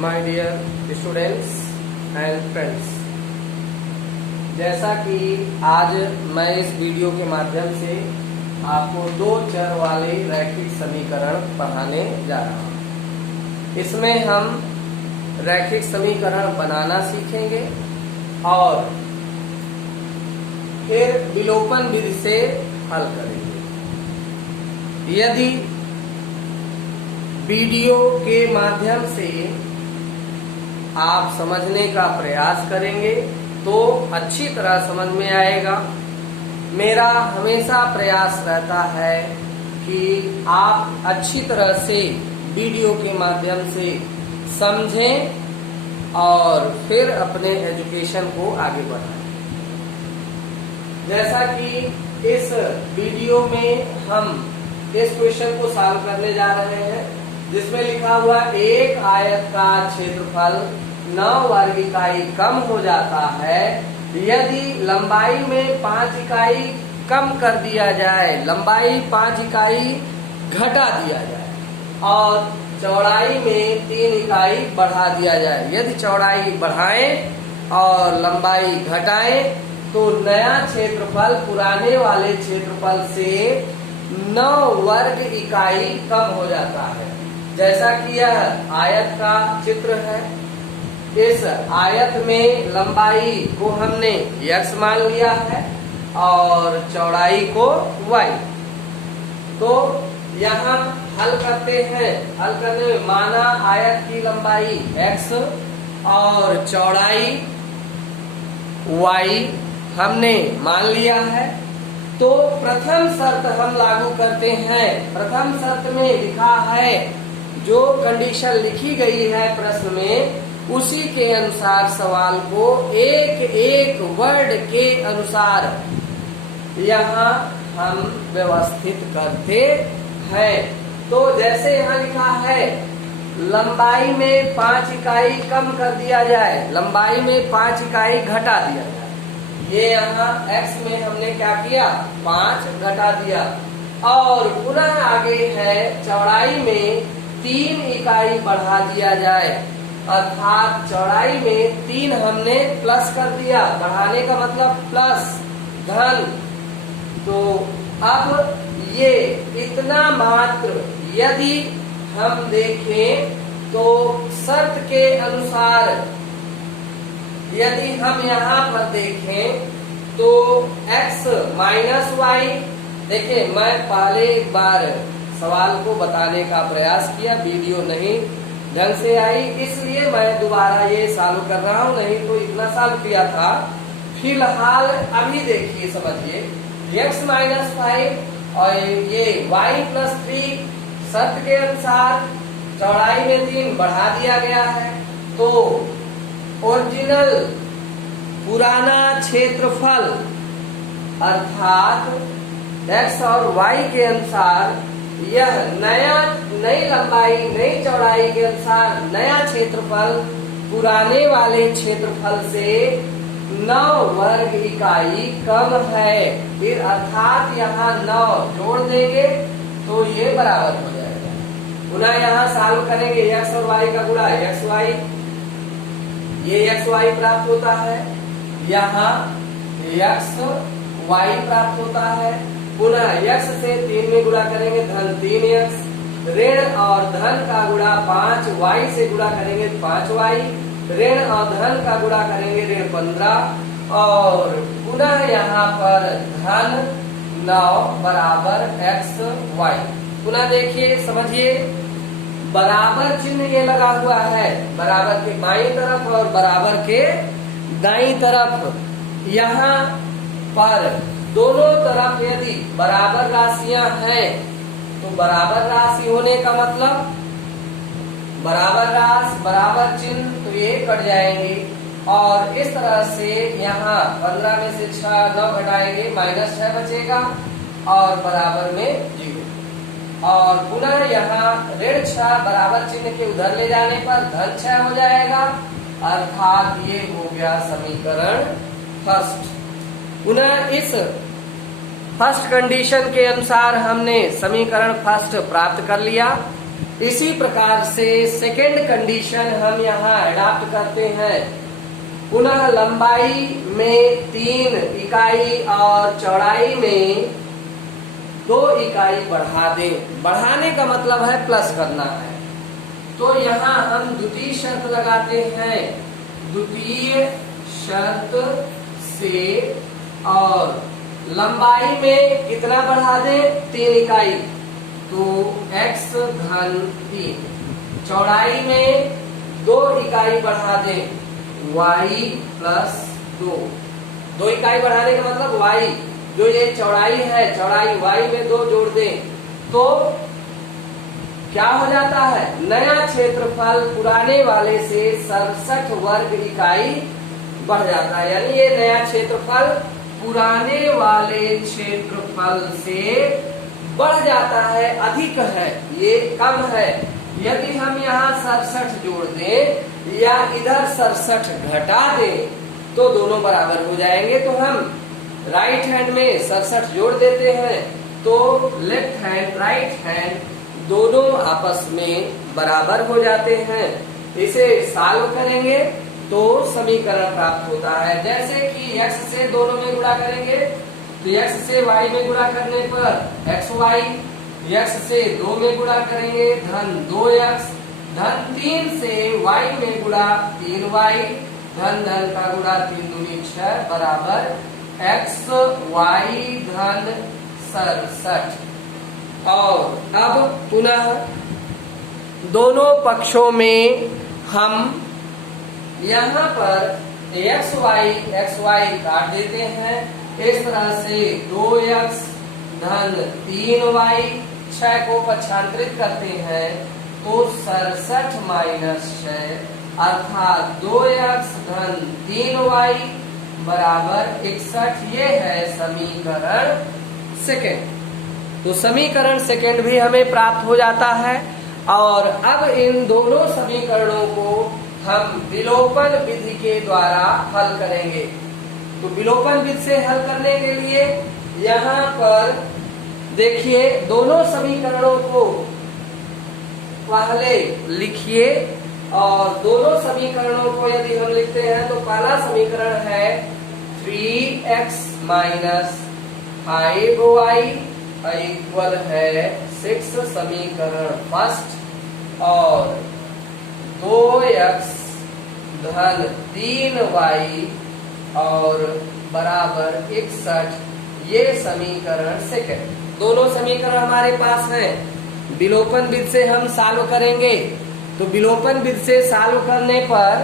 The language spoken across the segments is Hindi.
My dear students and friends, जैसा कि आज मैं इस वीडियो के माध्यम से आपको दो चर वाले रैखिक समीकरण पढ़ाने जा रहा हूँ। इसमें हम रैखिक समीकरण बनाना सीखेंगे और फिर विलोपन विधि से हल करेंगे। यदि वीडियो के माध्यम से आप समझने का प्रयास करेंगे तो अच्छी तरह समझ में आएगा। मेरा हमेशा प्रयास रहता है कि आप अच्छी तरह से वीडियो के माध्यम से समझें और फिर अपने एजुकेशन को आगे बढ़ाएं। जैसा कि इस वीडियो में हम इस क्वेश्चन को सॉल्व करने जा रहे हैं, जिसमें लिखा हुआ एक आयत का क्षेत्रफल 9 वर्ग इकाई कम हो जाता है यदि लंबाई में 5 इकाई कम कर दिया जाए, लंबाई 5 इकाई घटा दिया जाए और चौड़ाई में 3 इकाई बढ़ा दिया जाए। यदि चौड़ाई बढ़ाएं और लंबाई घटाएं तो नया क्षेत्रफल पुराने वाले क्षेत्रफल से 9 वर्ग इकाई कम हो जाता है। जैसा कि यह आयत का चित्र है, इस आयत में लंबाई को हमने x मान लिया है और चौड़ाई को y। तो यहाँ हल करते हैं। हल करने में माना आयत की लंबाई x और चौड़ाई y हमने मान लिया है। तो प्रथम शर्त हम लागू करते हैं। प्रथम शर्त में लिखा है, जो कंडीशन लिखी गई है प्रश्न में उसी के अनुसार सवाल को एक एक वर्ड के अनुसार यहाँ हम व्यवस्थित करते हैं। तो जैसे यहाँ लिखा है लंबाई में 5 इकाई कम कर दिया जाए, लंबाई में 5 इकाई घटा दिया जाए। ये यहाँ x में हमने क्या किया, 5 घटा दिया और पुनः आगे है चौड़ाई में 3 इकाई बढ़ा दिया जाए, अर्थात चौड़ाई में 3 हमने प्लस कर दिया। बढ़ाने का मतलब प्लस धन। तो अब ये इतना मात्र यदि हम देखें तो शर्त के अनुसार यदि हम यहाँ पर देखें तो x माइनस वाई, देखिए मैं पहले एक बार सवाल को बताने का प्रयास किया, वीडियो नहीं ढंग से आई, इसलिए मैं दोबारा ये सॉल्व कर रहा हूँ, नहीं तो इतना सॉल्व किया था। फिलहाल अभी देखिए, समझिए x माइनस 5 और ये y प्लस 3 शर्त के अनुसार चौड़ाई में 3 बढ़ा दिया गया है। तो ओरिजिनल पुराना क्षेत्रफल अर्थात x और y के अनुसार यह नई लंबाई नई चौड़ाई के अनुसार नया क्षेत्रफल पुराने वाले क्षेत्रफल से 9 वर्ग इकाई कम है। फिर अर्थात यहाँ 9 जोड़ देंगे तो ये बराबर हो जाएगा। पुनः यहाँ सॉल्व करेंगे x और y का गुणा xy, ये xy प्राप्त होता है, यहाँ xy प्राप्त होता है। पुनः x से 3 में गुणा करेंगे धन 3x, ऋण और धन का गुणा 5y से गुणा करेंगे 5y, ऋण और धन का गुणा करेंगे ऋण 15 और पुनः यहाँ पर धन 9 बराबर xy। पुनः देखिए, समझिए बराबर चिन्ह ये लगा हुआ है, बराबर के बाईं तरफ और बराबर के दाईं तरफ। यहाँ पर दोनों तरफ यदि बराबर राशियां हैं तो बराबर राशि होने का मतलब बराबर राशि बराबर चिन्ह, तो ये कट जाएंगे और इस तरह से यहाँ 15 में से 6 9 घटाएंगे -6 बचेगा और बराबर में 0 और पुनः यहाँ ऋण 6 बराबर चिन्ह के उधर ले जाने पर धन 6 हो जाएगा, अर्थात ये हो गया समीकरण फर्स्ट। पुनः इस फर्स्ट कंडीशन के अनुसार हमने समीकरण फर्स्ट प्राप्त कर लिया। इसी प्रकार से सेकेंड कंडीशन हम यहाँ अडॉप्ट करते हैं। पुनः लंबाई में 3 इकाई और चौड़ाई में 2 इकाई बढ़ा दें। बढ़ाने का मतलब है प्लस करना है। तो यहाँ हम द्वितीय शर्त लगाते हैं। द्वितीय शर्त से और लंबाई में कितना बढ़ा दें? 3 इकाई, तो x धन 3। चौड़ाई में 2 इकाई बढ़ा दें, y प्लस 2। 2 इकाई बढ़ाने का मतलब y, जो ये चौड़ाई है, चौड़ाई y में 2 जोड़ दें, तो क्या हो जाता है? नया क्षेत्रफल पुराने वाले से 67 वर्ग इकाई बढ़ जाता है। यानी ये नया क्षेत्रफल पुराने वाले क्षेत्रफल से बढ़ जाता है, अधिक है, ये कम है। यदि हम यहाँ 67 जोड़ दें या इधर 67 घटा दें तो दोनों बराबर हो जाएंगे। तो हम राइट हैंड में 67 जोड़ देते हैं, तो लेफ्ट हैंड राइट हैंड दोनों आपस में बराबर हो जाते हैं। इसे सॉल्व करेंगे तो समीकरण प्राप्त होता है। जैसे कि x से दोनों में गुणा करेंगे तो x से y में गुणा करने पर xy, x से 2 में गुणा करेंगे धन 2x, धन 3 से y में गुणा 3y, धन धन का गुणा 3 दूनी 6 बराबर x y धन 67। और अब पुनः दोनों पक्षों में हम यहाँ पर x y काट देते हैं। इस तरह से 2x धन 3y 6 को पक्षांतरित करते हैं तो 67 माइनस 6 अर्थात 2x धन 3y बराबर 61। ये है समीकरण सेकेंड। तो समीकरण सेकेंड भी हमें प्राप्त हो जाता है। और अब इन दोनों समीकरणों को हम विलोपन विधि के द्वारा हल करेंगे। तो विलोपन विधि से हल करने के लिए यहाँ पर देखिए, दोनों समीकरणों को पहले लिखिए और दोनों समीकरणों को यदि हम लिखते हैं तो पहला समीकरण है 3x माइनस 5y इक्वल है 6, समीकरण फर्स्ट, और 2x धन 3y और बराबर 61, ये समीकरण सेकंड। दोनों समीकरण हमारे पास हैं। विलोपन विधि से हम सॉल्व करेंगे। तो विलोपन विधि से सॉल्व करने पर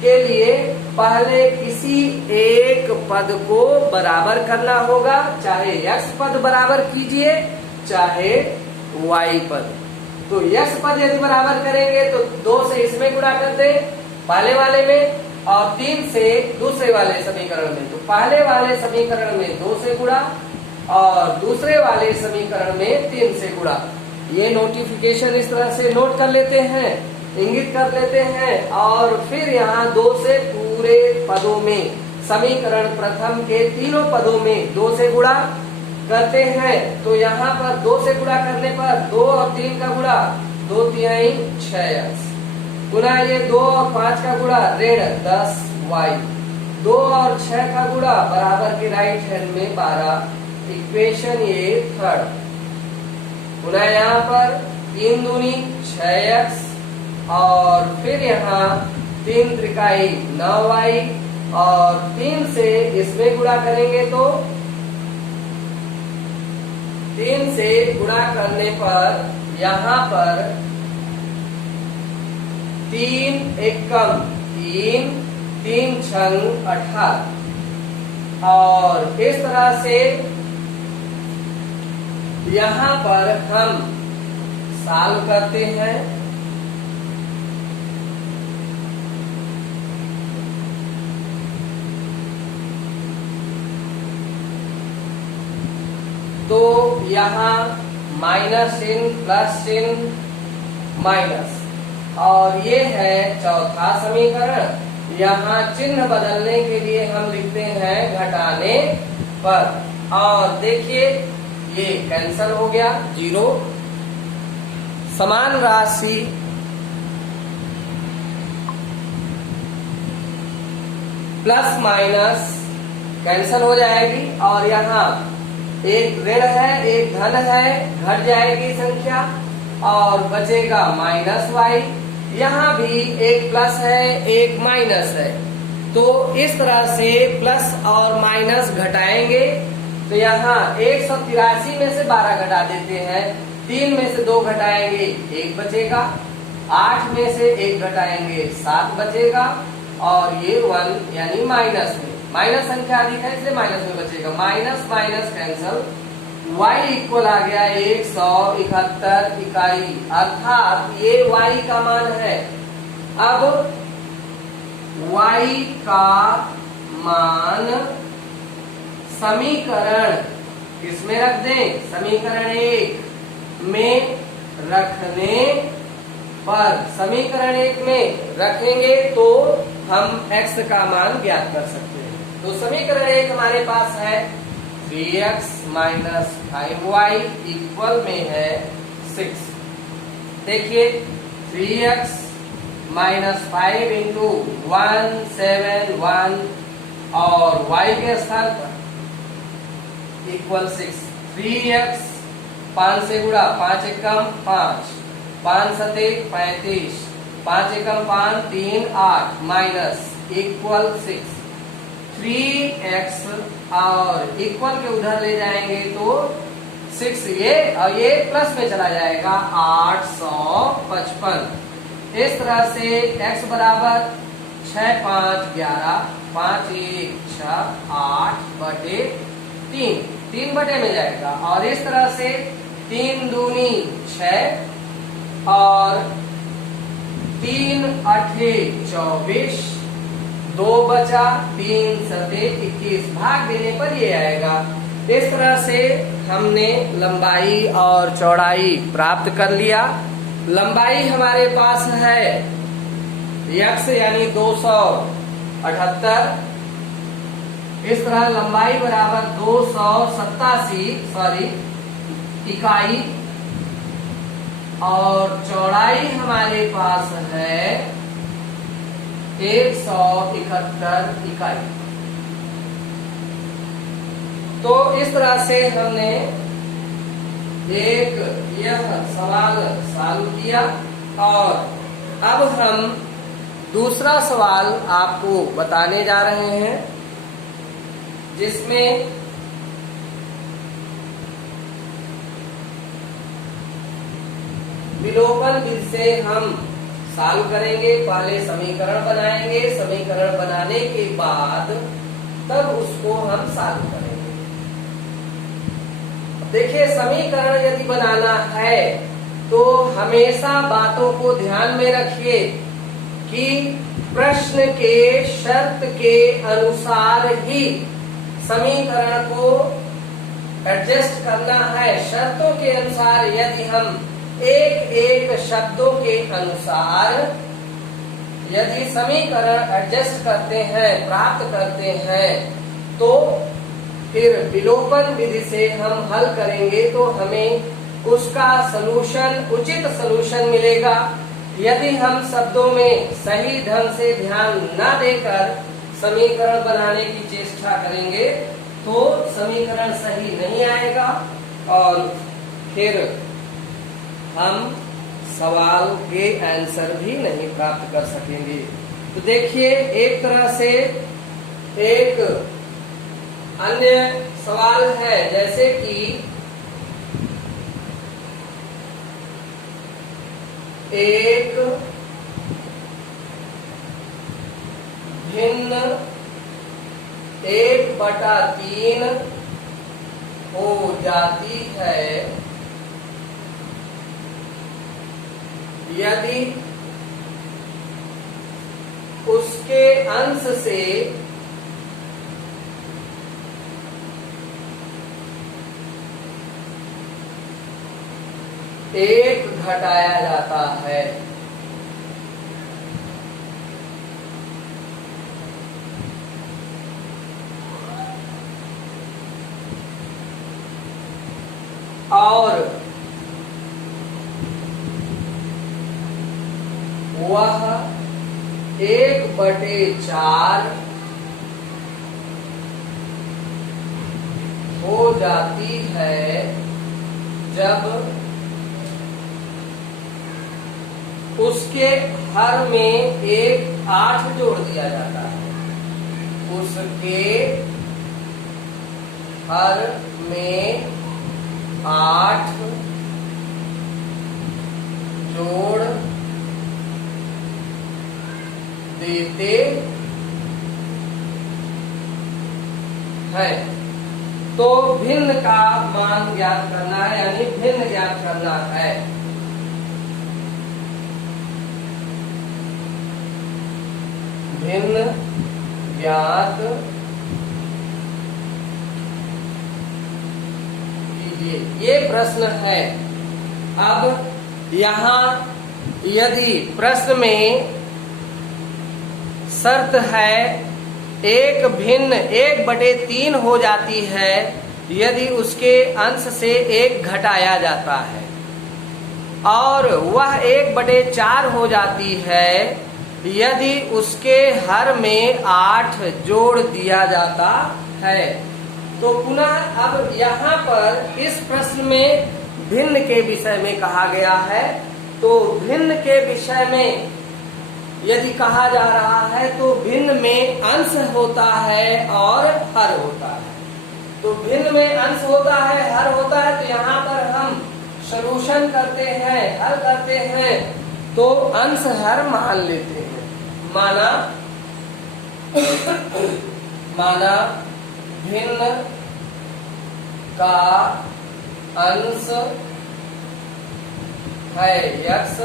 के लिए पहले किसी एक पद को बराबर करना होगा, चाहे x पद बराबर कीजिए चाहे y पद। तो x पद यदि बराबर करेंगे तो 2 से इसमें गुणा कर दे पहले वाले में, और 3 से दूसरे वाले समीकरण में। तो पहले वाले समीकरण में 2 से गुणा और दूसरे वाले समीकरण में 3 से गुणा। ये नोटिफिकेशन इस तरह से नोट कर लेते हैं, इंगित कर लेते हैं। और फिर यहाँ 2 से पूरे पदों में, समीकरण प्रथम के तीनों पदों में 2 से गुणा करते हैं। तो यहाँ पर 2 से गुणा करने पर 2 और 3 का गुणा 2 तिहाई 6x, पुनः ये 2 और 5 का गुणा ऋण 10y, 2 और 6 का गुणा बराबर के राइट हैंड में 12, इक्वेशन ये थर्ड। पुनः यहाँ पर 3 दूनी 6x और फिर यहाँ 3 त्रिकाई 9y और 3 से इसमें गुणा करेंगे तो 3 से गुणा करने पर यहाँ पर 3 एकम 3, 3 छंग 18। और इस तरह से यहाँ पर हम सॉल्व करते हैं। तो यहाँ माइनस चिन्ह प्लस चिन्ह माइनस, और ये है चौथा समीकरण। यहाँ चिन्ह बदलने के लिए हम लिखते हैं घटाने पर, और देखिए ये कैंसल हो गया 0। समान राशि प्लस माइनस कैंसल हो जाएगी और यहाँ एक ऋण है एक धन है, घट जाएगी संख्या और बचेगा माइनस वाई। यहाँ भी एक प्लस है एक माइनस है, तो इस तरह से प्लस और माइनस घटाएंगे। तो यहाँ 183 में से 12 घटा देते हैं, 3 में से 2 घटाएंगे 1 बचेगा, 8 में से 1 घटाएंगे 7 बचेगा और ये 1 यानी माइनस में, माइनस संख्या अधिक है इसलिए माइनस में बचेगा। Minus minus cancel, y equal आ गया 171 इकाई, अर्थात ये y का मान है। अब y का मान समीकरण किसमें रख दें? समीकरण 1 में रखने पर, समीकरण 1 में रखेंगे तो हम x का मान ज्ञात कर सकते हैं। तो समीकरण 1 हमारे पास है 3x माइनस 5y इक्वल में है 6। देखिए 3x माइनस 5 इंटू 171 और y के स्थान पर इक्वल 6। 3x 5 से गुणा, 5 एकम 5, 5 सते 35, 5 एकम 5, 3 8 माइनस इक्वल 6। 3x और इक्वल के उधर ले जाएंगे तो 6 ये और ये प्लस में चला जाएगा 855। इस तरह से x बराबर 6 5 11, 5 1 6 8 बटे 3, 3 बटे में जाएगा और इस तरह से 3 दूनी 6 और 3 अठे 24, 2 बचा, 3 सते 21, भाग देने पर ये आएगा। इस तरह से हमने लंबाई और चौड़ाई प्राप्त कर लिया। लंबाई हमारे पास है x यानी 278, इस तरह लंबाई बराबर 287 इकाई और चौड़ाई हमारे पास है 171 इकाई। तो इस तरह से हमने एक यह सवाल सॉल्व किया और अब हम दूसरा सवाल आपको बताने जा रहे हैं, जिसमें विलोपन विधि से हम सॉल्व करेंगे। पहले समीकरण बनाएंगे, समीकरण बनाने के बाद तब उसको हम सॉल्व करेंगे। देखिए समीकरण यदि बनाना है तो हमेशा बातों को ध्यान में रखिए कि प्रश्न के शर्त के अनुसार ही समीकरण को एडजस्ट करना है। शर्तों के अनुसार यदि हम एक एक शब्दों के अनुसार यदि समीकरण एडजस्ट करते हैं, प्राप्त करते हैं, तो फिर विलोपन विधि से हम हल करेंगे तो हमें उसका सलूशन, उचित सलूशन मिलेगा। यदि हम शब्दों में सही ढंग से ध्यान न देकर समीकरण बनाने की चेष्टा करेंगे तो समीकरण सही नहीं आएगा और फिर हम सवाल के आंसर भी नहीं प्राप्त कर सकेंगे। तो देखिए एक तरह से एक अन्य सवाल है, जैसे कि एक भिन्न 1/3 हो जाती है यदि उसके अंश से एक घटाया जाता है। और वह 1/4 हो जाती है जब उसके हर में एक 8 जोड़ दिया जाता है। उसके हर में 8 जोड़ देते हैं। तो भिन्न का मान ज्ञात करना है, यानी भिन्न ज्ञात करना है। भिन्न ज्ञात कीजिए, ये प्रश्न है। अब यहाँ यदि प्रश्न में शर्त है एक भिन्न 1/3 हो जाती है यदि उसके अंश से 1 घटाया जाता है, और वह 1/4 हो जाती है यदि उसके हर में 8 जोड़ दिया जाता है। तो पुनः अब यहाँ पर इस प्रश्न में भिन्न के विषय में कहा गया है। तो भिन्न के विषय में यदि कहा जा रहा है तो भिन्न में अंश होता है और हर होता है। तो भिन्न में अंश होता है, हर होता है, तो यहाँ पर हम सॉल्यूशन करते हैं, हल करते हैं, तो अंश हर मान लेते हैं। माना भिन्न का अंश है x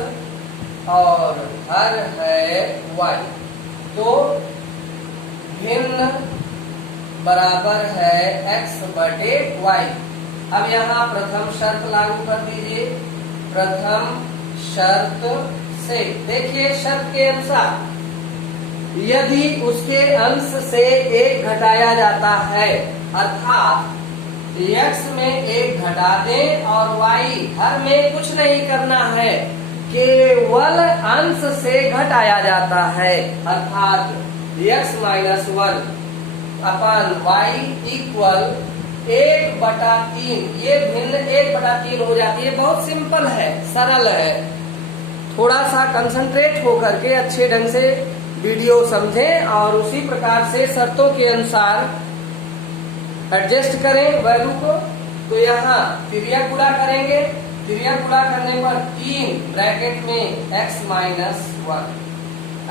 और हर है y, तो भिन्न बराबर है x/y। अब यहाँ प्रथम शर्त लागू कर दीजिए। प्रथम शर्त से देखिए, शर्त के अनुसार यदि उसके अंश से 1 घटाया जाता है, अर्थात x में 1 घटा दें और y हर में कुछ नहीं करना है, केवल अंश से घटाया जाता है, अर्थात x - 1 अपन y इक्वल 1/3। ये भिन्न 1/3 हो जाती है। बहुत सिंपल है, सरल है। थोड़ा सा कंसंट्रेट होकर के अच्छे ढंग से वीडियो समझें और उसी प्रकार से शर्तों के अनुसार एडजस्ट करें वैल्यू को। तो यहाँ तिर्यक गुणा करेंगे, तिर्यक गुणा करने पर 3 ब्रैकेट में x - 1,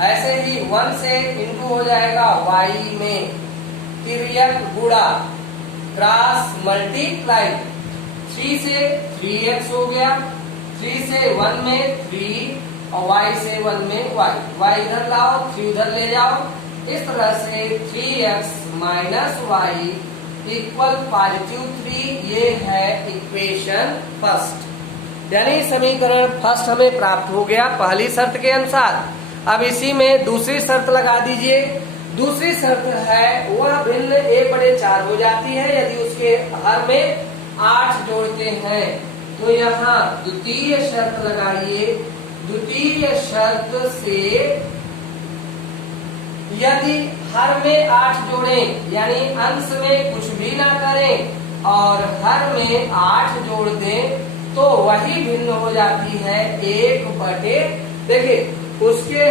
ऐसे ही 1 से इंटू हो जाएगा y में तिर्यक गुणा क्रॉस मल्टीप्लाई 3 से 3x हो गया, 3 से 1 में 3 और y से 1 में y इधर लाओ, 3 उधर ले जाओ। इस तरह से 3x - y इक्वल +3, ये है इक्वेशन फर्स्ट, यानी समीकरण फर्स्ट हमें प्राप्त हो गया पहली शर्त के अनुसार। अब इसी में दूसरी शर्त लगा दीजिए। दूसरी शर्त है वह भिन्न 1/4 हो जाती है यदि उसके हर में 8 जोड़ते हैं। तो यहाँ द्वितीय शर्त लगाइए। द्वितीय शर्त से यदि हर में 8 जोड़ें, यानी अंश में कुछ भी ना करें और हर में 8 जोड़ दें, तो वही भिन्न हो जाती है 1/। देखिए उसके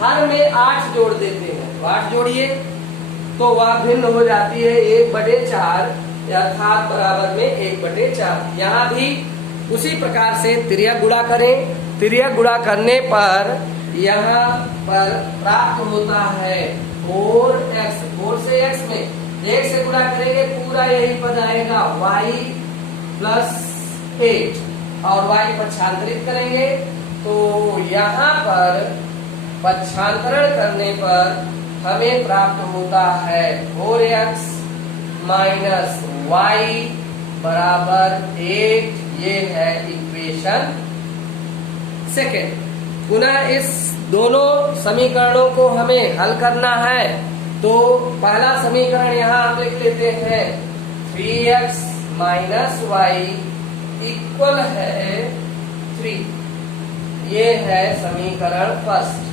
हर में 8 जोड़ देते हैं, तो 8 जोड़िए, तो वह भिन्न हो जाती है 1/4, अर्थात बराबर में 1/4। यहाँ भी उसी प्रकार से तिर्यक गुणा करें। तिर्यक गुणा करने पर यहाँ पर प्राप्त होता है 4x। 4 से x में 1 से गुणा करेंगे, पूरा यही पद आएगा y + 8 और y पक्षांतरित करेंगे, तो यहाँ पर पक्षांतरण करने पर हमें प्राप्त होता है 4x - y = 8। ये है इक्वेशन सेकेंड। पुनः इस दोनों समीकरणों को हमें हल करना है। तो पहला समीकरण यहाँ हम लिख लेते हैं 3x - y इक्वल है 3। ये है समीकरण फर्स्ट।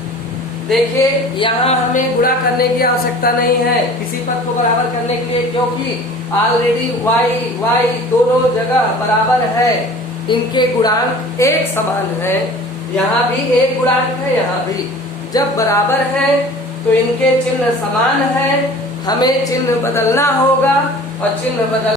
देखिए यहाँ हमें गुणा करने की आवश्यकता नहीं है किसी पद को बराबर करने के लिए, क्योंकि ऑलरेडी y दोनों जगह बराबर है, इनके गुणांक एक समान है। यहाँ भी एक गुणांक है, यहाँ भी। जब बराबर है तो इनके चिन्ह समान है, हमें चिन्ह बदलना होगा और चिन्ह बदल